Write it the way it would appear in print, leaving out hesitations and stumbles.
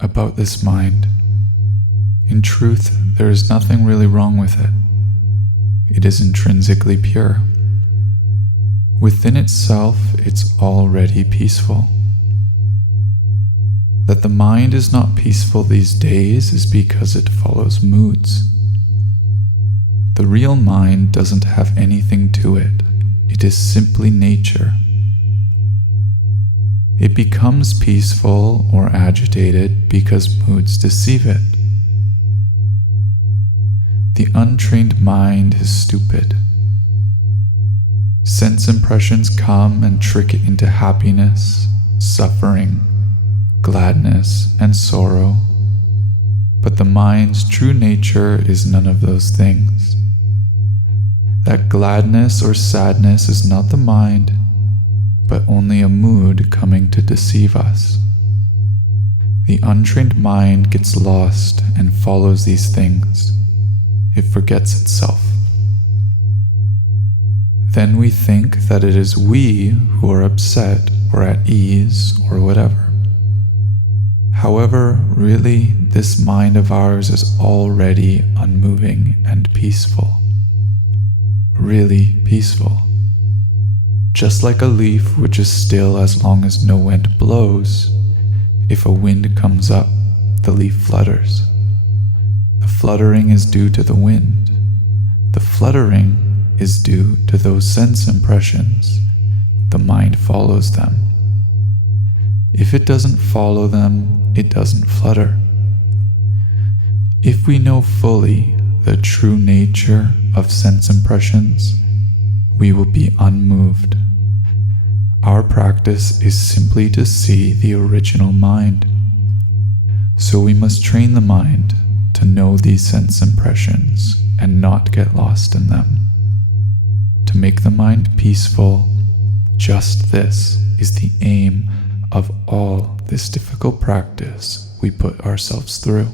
about this mind. In truth, there is nothing really wrong with it. It is intrinsically pure. Within itself, it's already peaceful. That the mind is not peaceful these days is because it follows moods. The real mind doesn't have anything to it. It is simply nature. It becomes peaceful or agitated because moods deceive it. The untrained mind is stupid. Sense impressions come and trick it into happiness, suffering, gladness, and sorrow, but the mind's true nature is none of those things. That gladness or sadness is not the mind, but only a mood coming to deceive us. The untrained mind gets lost and follows these things. It forgets itself. Then we think that it is we who are upset or at ease or whatever. However, really, this mind of ours is already unmoving and peaceful. Really peaceful. Just like a leaf which is still as long as no wind blows, if a wind comes up, the leaf flutters. The fluttering is due to the wind. The fluttering is due to those sense impressions. The mind follows them. If it doesn't follow them, it doesn't flutter. If we know fully the true nature of sense impressions, we will be unmoved. Our practice is simply to see the original mind. So we must train the mind to know these sense impressions and not get lost in them. To make the mind peaceful, just this is the aim of all this difficult practice we put ourselves through.